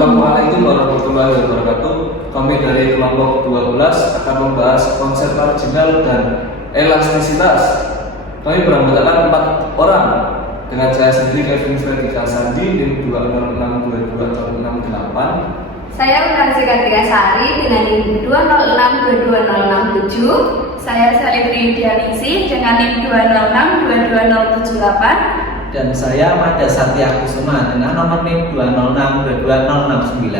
Assalamualaikum warahmatullahi wabarakatuh. Kami dari kelompok 12 akan membahas konsep marginal dan elastisitas. Kami beranggotakan 4 orang dengan saya sendiri Kevin Fredika Sandi NIM 206220668. Saya Unarsika Tigasari dengan NIM 206220667. Saya Salibri Dianisi dengan NIM 206220078. Dan saya Mada Satya Kusuma dengan nomor NIM 206220069.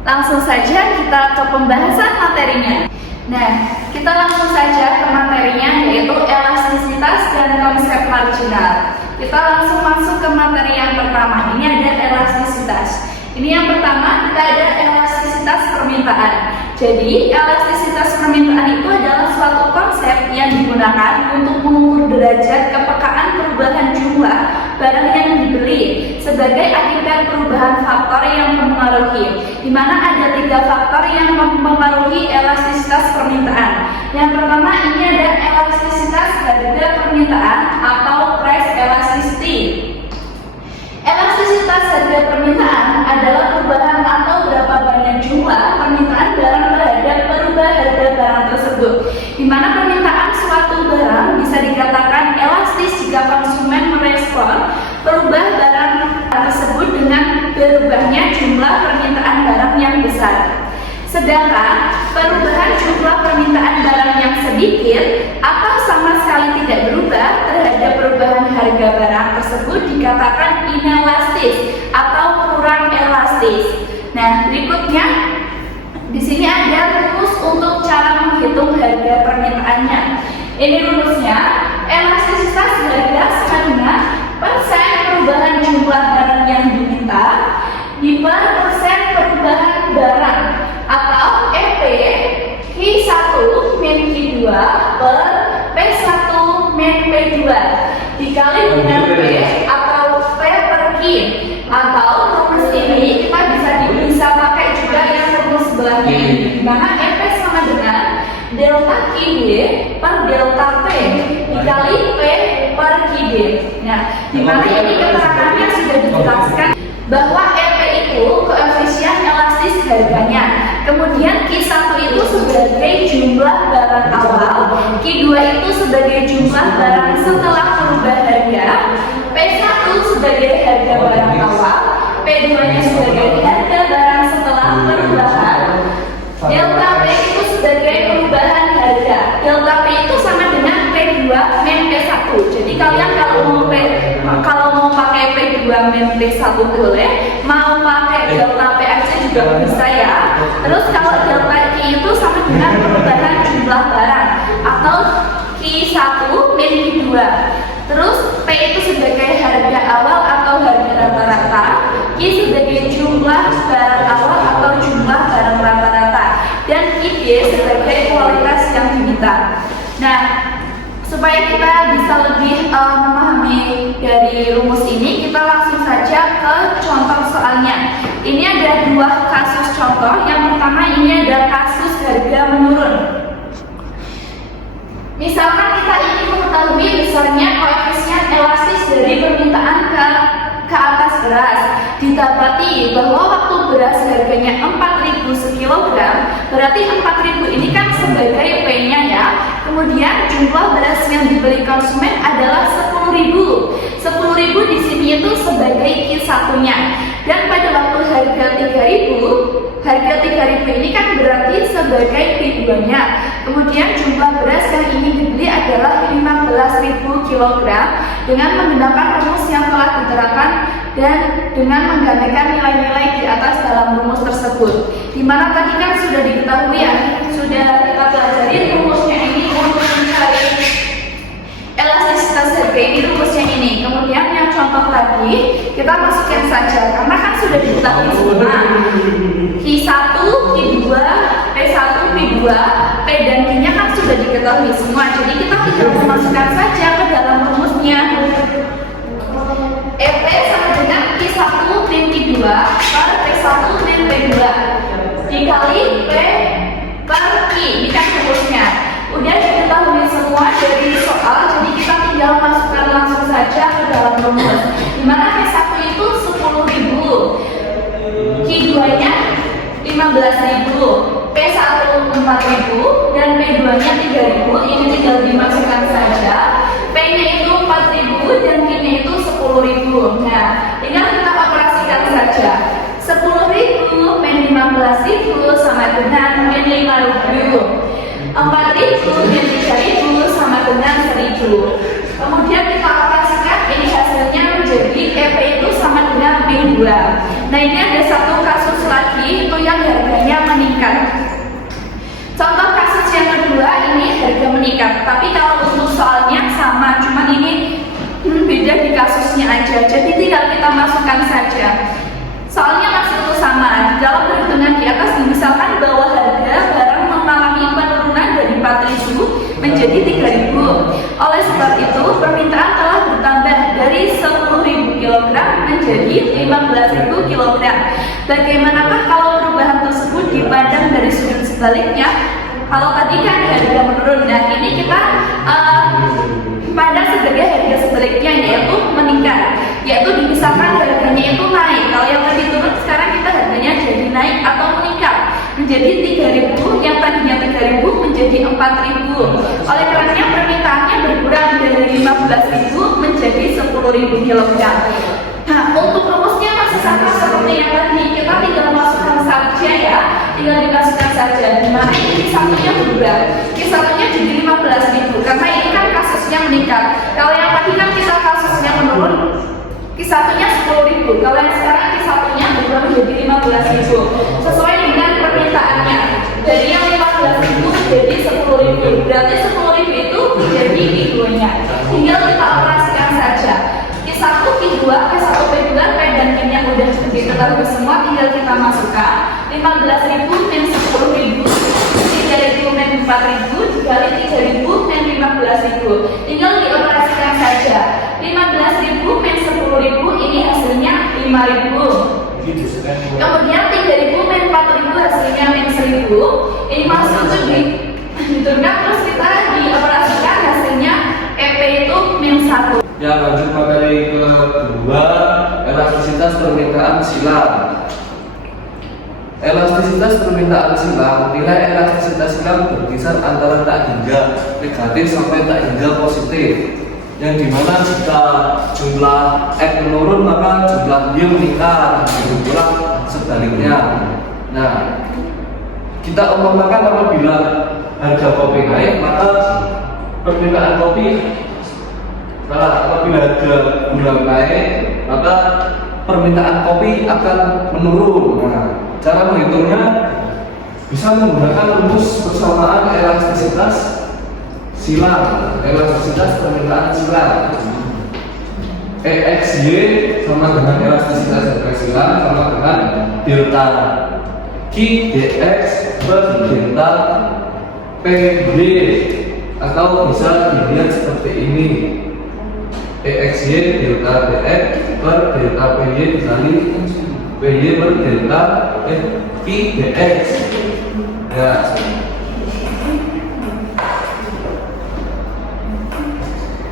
Langsung saja kita ke pembahasan materinya. Nah, kita langsung saja ke materinya, yaitu elastisitas dan konsep marginal. Kita langsung masuk ke materi yang pertama. Ini ada elastisitas. Ini yang pertama, kita ada elastisitas permintaan. Jadi, elastisitas permintaan itu adalah suatu konsep yang digunakan untuk mengukur derajat kepekaan perubahan jumlah barang yang dibeli sebagai akibat perubahan faktor yang mempengaruhi, di mana ada 3 faktor yang mempengaruhi elastisitas permintaan. Yang pertama, ini ada elastisitas harga permintaan atau price elasticity. Elastisitas harga permintaan adalah perubahan atau berapa banyak jumlah permintaan barang terhadap perubahan harga barang tersebut, di mana permintaan suatu barang bisa dikatakan elastis jika konsumen merespon perubahan barang tersebut dengan berubahnya jumlah permintaan barang yang besar. Sedangkan perubahan jumlah permintaan barang yang sedikit atau sama sekali tidak berubah terhadap perubahan harga barang tersebut dikatakan inelastis atau kurang elastis. Nah, berikutnya di sini ada rumus untuk cara menghitung harga permintaannya. Ini rumusnya, elastisitas harga sama dengan persen perubahan jumlah barang yang diminta per persen perubahan barang, atau EP Q1 min Q2 per P1 min P2 dikali dengan P atau P per Q. Atau rumus ini kita bisa pakai juga yang rumus sebelahnya ini, di mana EP sama dengan delta QD per delta P dikali P per QD. Nah, di mana ini keterangannya sudah dijelaskan bahwa EP itu koefisien elastis harganya. Kemudian Q1 itu sebagai jumlah barang awal, Q2 itu sebagai jumlah barang setelah berubah harga, P1 sebagai harga barang awal, P2-nya sebagai harga barang setelah perubahan, delta P itu sebagai perubahan harga. Delta P itu sama dengan P2 min P1. Jadi kalian kalau mau pakai P2 min P1 boleh, mau pakai delta P aja juga bisa ya. Terus kalau delta Q itu sama dengan perubahan jumlah barang atau Q1 min Q2. Terus P itu sebagai harga awal atau harga rata-rata, Q sebagai jumlah barang awal atau jumlah barang rata-rata, dan QD sebagai kualitas yang diminta. Nah, supaya kita bisa lebih memahami dari rumus ini, kita langsung saja ke contoh soalnya. Ini ada 2 kasus contoh. Yang pertama, ini ada kasus harga menurun. Misalkan kita ingin mengetahui besarnya koefisien elastis dari permintaan ke atas beras. Didapati bahwa waktu beras harganya 4.000 sekilogram, berarti 4.000 ini kan sebagai P-nya ya. Kemudian jumlah beras yang dibeli konsumen adalah 10.000. 10.000 di sini itu sebagai Q1-nya. Dan pada waktu harga 3.000 ini kan berarti sebagai P2-nya. Kemudian jumlah beras yang ingin dibeli adalah 15.000 kg dengan menggunakan rumus yang telah diterapkan dan dengan menggantikan nilai-nilai di atas dalam rumus tersebut. Dimana tadi kan sudah diketahui ya, sudah kita pelajari rumusnya ini untuk mencari elastisitas harga ini, rumusnya ini. Kemudian yang contoh lagi kita masukkan saja karena kan sudah diketahui semua. Q1, Q2, P1, P2, P dan Q-nya kan sudah diketahui semua. Jadi kita tinggal memasukkan saja ke dalam rumusnya. EP sama dengan Q1 min Q2 per P1 min P2 dikali P per Q. Ini kan rumusnya. Udah diketahui semua dari soal, jadi kita tinggal masukkan langsung saja ke dalam rumus. Dimana P1 itu 10.000, 15.000, P1 4.000, dan P2-nya 3.000. Ini tinggal dimasukkan saja. P-nya itu 4.000 dan Q-nya itu 10.000. Nah, tinggal kita operasikan saja. 10.000 min 15.000 sama dengan min 5.000. 4.000 min 3.000 sama dengan 1.000. Kemudian kita operasikan, ini hasilnya menjadi EP itu sama dengan min 2. Nah, ini ada satu kasus lagi, itu yang harganya meningkat. Contoh kasus yang kedua, ini harga meningkat. Tapi kalau untuk soalnya sama, cuma ini beda di kasusnya aja. Jadi tinggal kita masukkan saja. Soalnya masih itu sama. Di dalam perhitungan di atas misalkan bahwa harga barang mengalami penurunan dari 4.000 menjadi 3.000. Oleh sebab itu, permintaan telah bertambah dari 10.000 kg menjadi 15.000 kg. Bagaimanakah kalau perubahan tersebut dipandang dari sudut sebaliknya? Kalau tadi kan harga menurun, dan ini kita pandang sebagai harga sebaliknya, yaitu meningkat, yaitu misalkan harganya itu naik. Kalau yang tadi turun, sekarang kita harganya jadi naik atau meningkat menjadi 3.000, yang tadinya 3.000 menjadi 4.000. Oleh karenanya permintaannya berkurang dari 15.000 menjadi 10.000 kg. Nah, untuk rumusnya masih sama seperti yang tadi, kita tinggal masukkan saja ya, tinggal dimasukkan saja. Dimana ini satunya berubah, satunya jadi 15.000 karena ini kan kasusnya meningkat. Kalau yang tadi kan kita kasusnya menurun, satunya 10.000. Kalau yang sekarang satunya berubah menjadi 15.000 sesuai dengan permintaannya. Dari yang 15.000 menjadi 10.000, berarti 10.000 itu menjadi P2-nya. Tinggal kita operasikan saja. P1, P2, P1, P2, P dan Q yang udah diketahui semua, tinggal kita masukkan. 15.000 min 10.000, 3.000 min 4.000 dikali 3.000 min 15.000. Tinggal dioperasikan saja. 15.000 min 10.000 ini hasilnya 5.000. Kemudian 3.000 min 4.000 hasilnya min 1.000. Ini masuk itu diturunkan, terus kita dioperasikan hasilnya EP itu min 1. Ya, lanjut materi kedua, elastisitas permintaan silang. Elastisitas permintaan silang, nilai elastisitas silang berkisar antara tak hingga negatif sampai tak hingga positif. Yang dimana jika jumlah X menurun maka jumlah Y meningkat, begitu pula sebaliknya. Nah, kita umpamakan apabila harga kopi naik maka permintaan kopi, apabila harga gula naik maka permintaan kopi akan menurun. Nah, cara menghitungnya bisa menggunakan rumus persamaan elastisitas silang, elastisitas permintaan silang. EXY sama dengan elastisitas harga silang sama dengan delta Q dx per delta PY, atau bisa dilihat seperti ini. EXY delta dx per delta PY dikali PY per delta Q dx. Ya.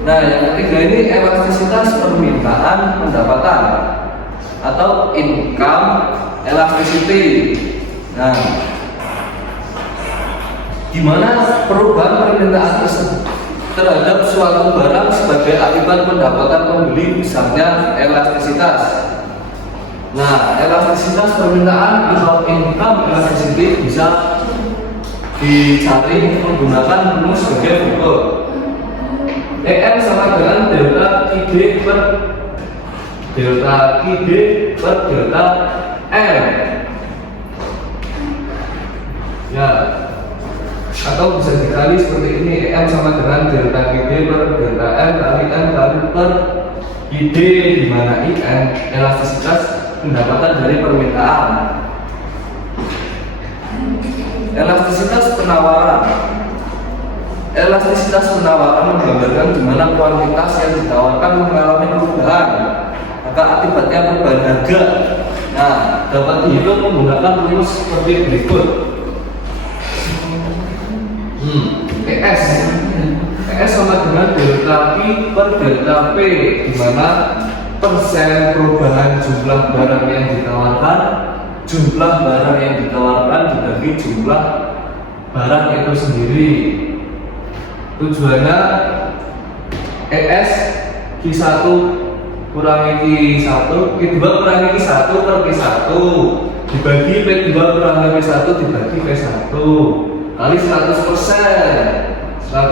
Nah, yang ketiga ini elastisitas permintaan pendapatan atau income elasticity. Nah, gimana perubahan permintaan tersebut terhadap suatu barang sebagai akibat pendapatan pembeli, misalnya elastisitas. Nah, elastisitas permintaan atau income elasticity bisa dicari menggunakan rumus sebagai berikut. EM sama dengan delta QD per delta QD per delta M. Ya, atau bisa dikali seperti ini, EM sama dengan delta QD per delta M kali M kali per QD, di mana IM elastisitas pendapatan dari permintaan. Elastisitas penawaran. Elastisitas penawaran menggambarkan di mana kuantitas yang ditawarkan mengalami perubahan, maka akibatnya perubahan harga. Nah, dapat dihitung menggunakan rumus seperti berikut. ES sama dengan delta P per delta P, di mana persen perubahan jumlah barang yang ditawarkan jumlah barang yang ditawarkan dibagi jumlah barang itu sendiri. Tujuannya ES Q1 kurangi Q1, Q2 kurangi Q1 per Q1 dibagi P2 kurangi P1 dibagi P1 kali 100%. Nah,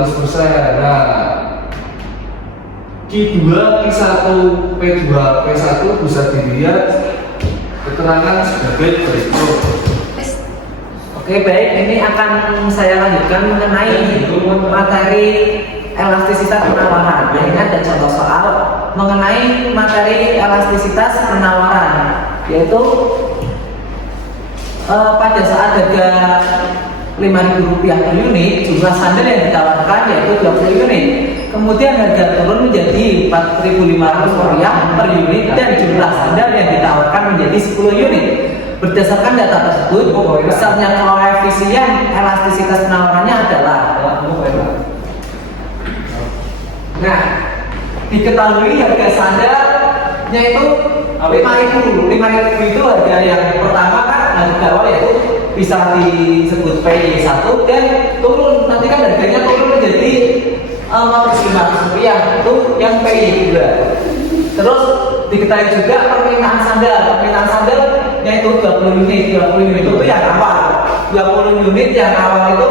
Q2 Q1 P2 P1 bisa dilihat keterangan sebagai berikut. Oke, baik, ini akan saya lanjutkan mengenai materi elastisitas penawaran. Nah, ini ada contoh soal mengenai materi elastisitas penawaran, yaitu pada saat harga Rp5.000 per unit, jumlah sandal yang ditawarkan yaitu 20 unit. Kemudian harga turun menjadi Rp4.500 per unit dan jumlah sandal yang ditawarkan menjadi 10 unit. Berdasarkan data tersebut, besarnya koefisien elastisitas penawarannya adalah. Nah, diketahui harga sandalnya itu 5.000. 5.000 itu harga yang pertama kan, harga awal yaitu bisa disebut PI 1 dan turun, nanti kan harganya turun menjadi Rp500 itu yang PI 2. Terus diketahui juga permintaan sandal yaitu 20 unit itu yang awal. 20 unit yang awal itu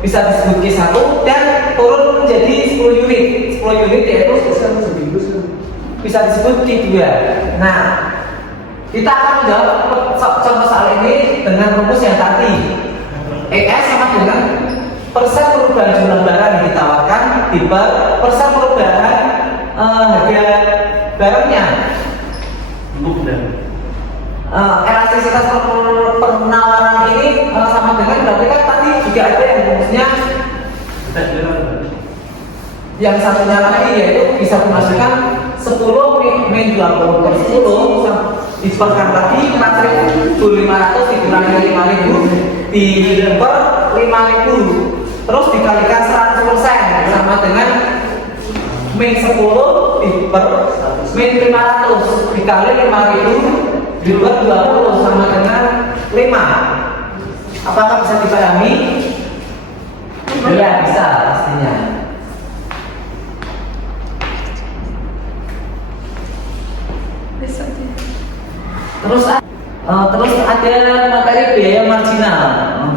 bisa disebut Q1 dan turun menjadi 10 unit. 10 unit yaitu bisa disebut Q2. Nah, kita akan menjawab contoh soal ini dengan rumus yang tadi. ES sama dengan persen perubahan jumlah barang yang ditawarkan diper persen perubahan harga barangnya. Elastisitas penawaran ini sama dengan berarti kan tadi juga ada yang rumusnya yang satunya lagi yaitu bisa menghasilkan 10 min 20 per 10 diperkan lagi 4.500 dikurangi 5.000 di per 5.000 terus dikalikan 100% sama dengan min 10 di per min 500 dikali 5.000 di per 20 sama dengan 5. Apakah bisa dipahami? Iya, bisa pastinya. Terus ada materi biaya marginal.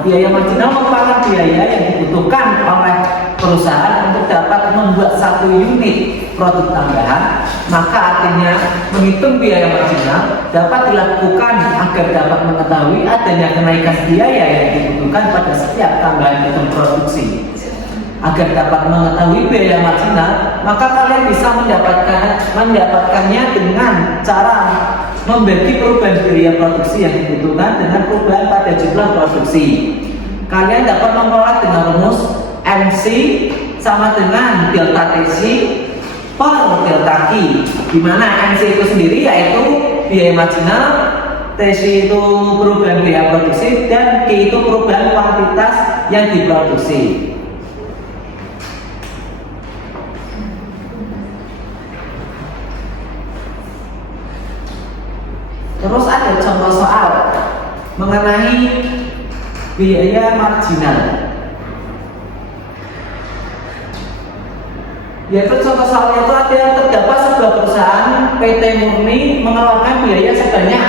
Biaya marginal merupakan biaya yang dibutuhkan oleh perusahaan untuk dapat membuat satu unit produk tambahan. Maka artinya menghitung biaya marginal dapat dilakukan agar dapat mengetahui adanya kenaikan biaya yang dibutuhkan pada setiap tambahan item produksi. Agar dapat mengetahui biaya marginal, maka kalian bisa mendapatkannya dengan cara membagi perubahan biaya produksi yang dibutuhkan dengan perubahan pada jumlah produksi. Kalian dapat memperoleh dengan rumus MC sama dengan delta TC per delta Q, di mana MC itu sendiri yaitu biaya marginal, TC itu perubahan biaya produksi, dan Q itu perubahan kuantitas yang diproduksi. Terus ada contoh soal mengenai biaya marginal. Yaitu contoh soalnya itu ada terdapat sebuah perusahaan PT Murni mengeluarkan biaya sebanyak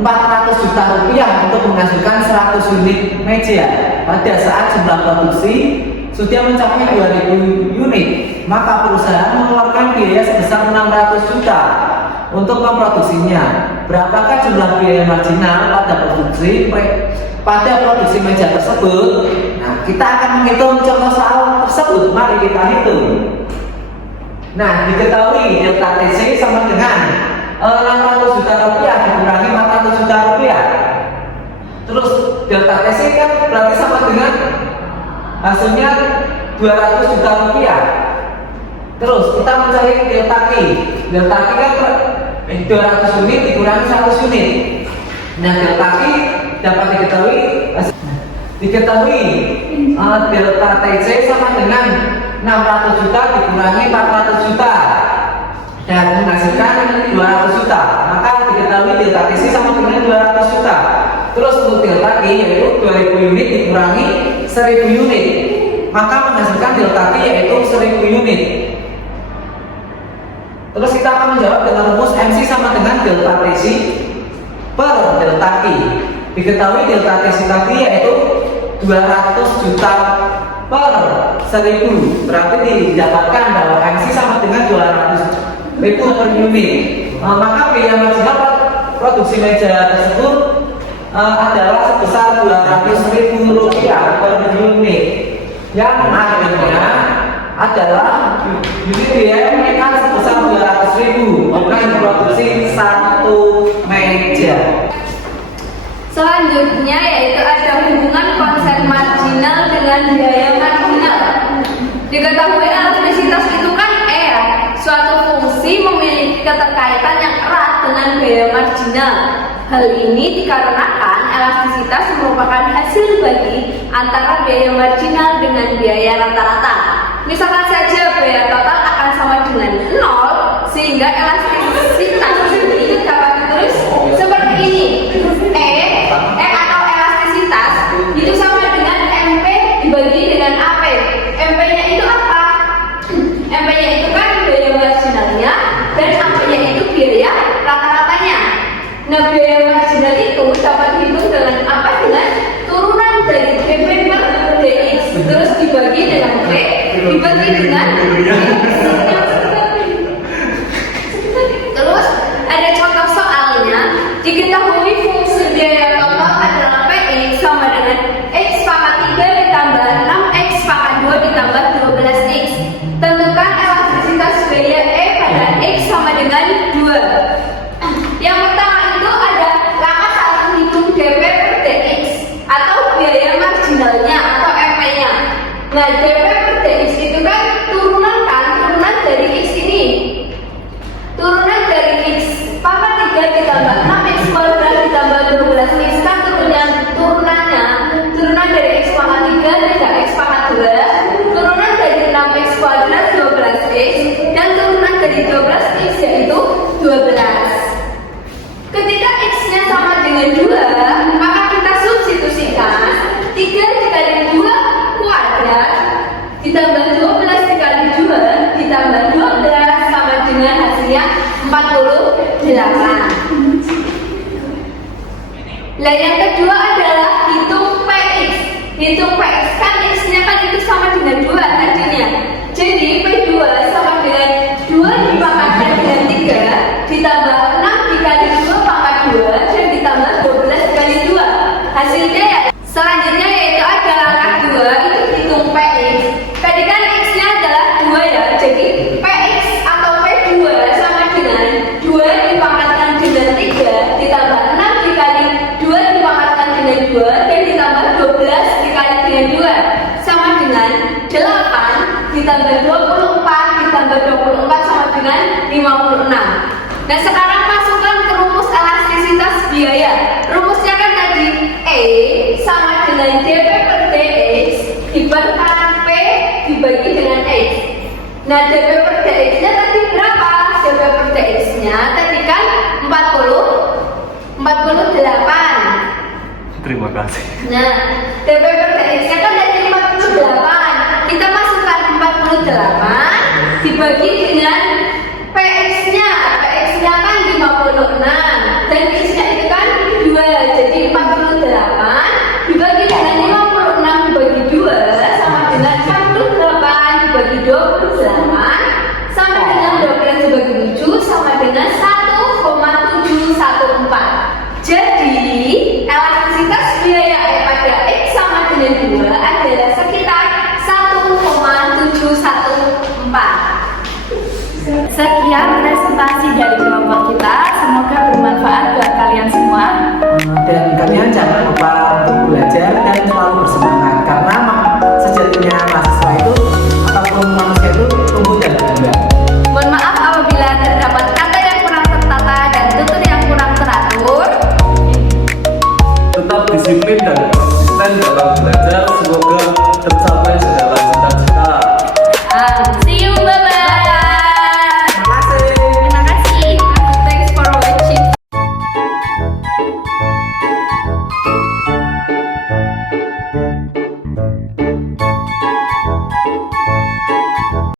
400 juta rupiah untuk menghasilkan 100 unit meja pada saat jumlah produksi sudah mencapai 2000 unit. Maka perusahaan mengeluarkan biaya sebesar 600 juta untuk memproduksinya. Berapakah jumlah biaya marginal pada produksi meja tersebut? Nah, kita akan menghitung contoh soal tersebut. Mari kita hitung. Nah, diketahui delta TC sama dengan 600 juta rupiah dikurangi 400 juta rupiah. Terus delta TC kan berarti sama dengan hasilnya 200 juta rupiah. Terus kita mencari delta Q. Delta Q kan 200 unit dikurangi 100 unit. Nah, delta Q dapat diketahui delta TC sama dengan 600 juta dikurangi 400 juta dan menghasilkan 200 juta. Maka diketahui diketahui delta TC sama dengan 200 juta. Terus untuk delta Q yaitu 2000 unit dikurangi 1000 unit, maka menghasilkan delta Q yaitu 1000 unit. Terus kita akan menjawab dengan rumus MC sama dengan delta TC per delta Q. Diketahui delta TC tadi yaitu 200 juta per 1000, berarti didapatkan bahwa MC sama dengan 200.000 per unit. Maka biaya marginal produksi meja tersebut adalah sebesar 200.000 rupiah per unit, yang artinya adalah unit biaya mereka sebesar 200.000 bukan produksi satu meja. Selanjutnya yaitu ada hubungan konsep marginal dengan biaya marginal. Diketahui elastisitas itu kan ya, suatu fungsi memiliki keterkaitan yang erat dengan biaya marginal. Hal ini dikarenakan elastisitas merupakan hasil bagi antara biaya marginal dengan biaya rata-rata. Misalkan saja biaya total akan sama dengan 0, sehingga elastisitas ini dapat ditulis seperti ini. Atau elastisitas itu sama dengan MP dibagi dengan AP. MP-nya itu apa? MP-nya itu kan biaya marginalnya dan AP-nya itu biaya rata-ratanya. Nah, biaya marginal itu dapat dihitung dengan apa? Dengan turunan dari DP per DX terus dibagi dengan P dibagi dengan terus ada contoh soalnya. Diketahui fungsi biaya total adalah PX sama dengan X pangkat 3 ditambah 6X pangkat 2 ditambah 12X. Tentukan elastisitas biaya E pada X sama dengan 2. Yang pertama itu ada langkah saat menghitung DP per DX atau biaya marginalnya atau MP-nya. Nah, DP per DX itu kan turunan dari X ini. Turunan dari X pangkat 3 ditambah 6X kuadrat ditambah 12X kan turunan dari X pangkat 3 tidak X pangkat 2, turunan dari 6X kuadrat 12X, dan turunan dari 12X yaitu 12. Ketika X-nya sama dengan 2, maka kita substitusikan 3 dikali 2 kuadrat ditambah 12 dikali 2 ditambah 12 sama dengan hasilnya 48. Nah, yang kedua adalah hitung PX. Hitung PX kan X-nya kan itu sama dengan 2 tadinya. Jadi P2 sama dengan 2 dipangkatkan dengan 3 ditambah 6 dikali 2 pangkat 2 dan ditambah 12 dikali 2. Hasilnya ya. Selanjutnya yaitu ada langkah 2 itu hitung PX. Tadi kan X-nya adalah 2 ya. Jadi PX atau P2 sama dengan 2 dipangkatkan dengan 3 ditambah 6 dikali 2 dipangkatkan dengan 2 dan ditambah 12 dikali dengan 2 sama dengan 8 ditambah 24 ditambah 24 sama dengan 56. Nah, sekarang masukkan ke rumus elastisitas biaya. Rumusnya kan tadi E sama dengan DP per DX dibagi P dibagi dengan X. Nah, DP per DX-nya tadi berapa? DP per DX-nya tadi kan 48. Terima kasih. Nah, DP per DX-nya kan tadi 48. Kita masukkan 48 dibagi dengan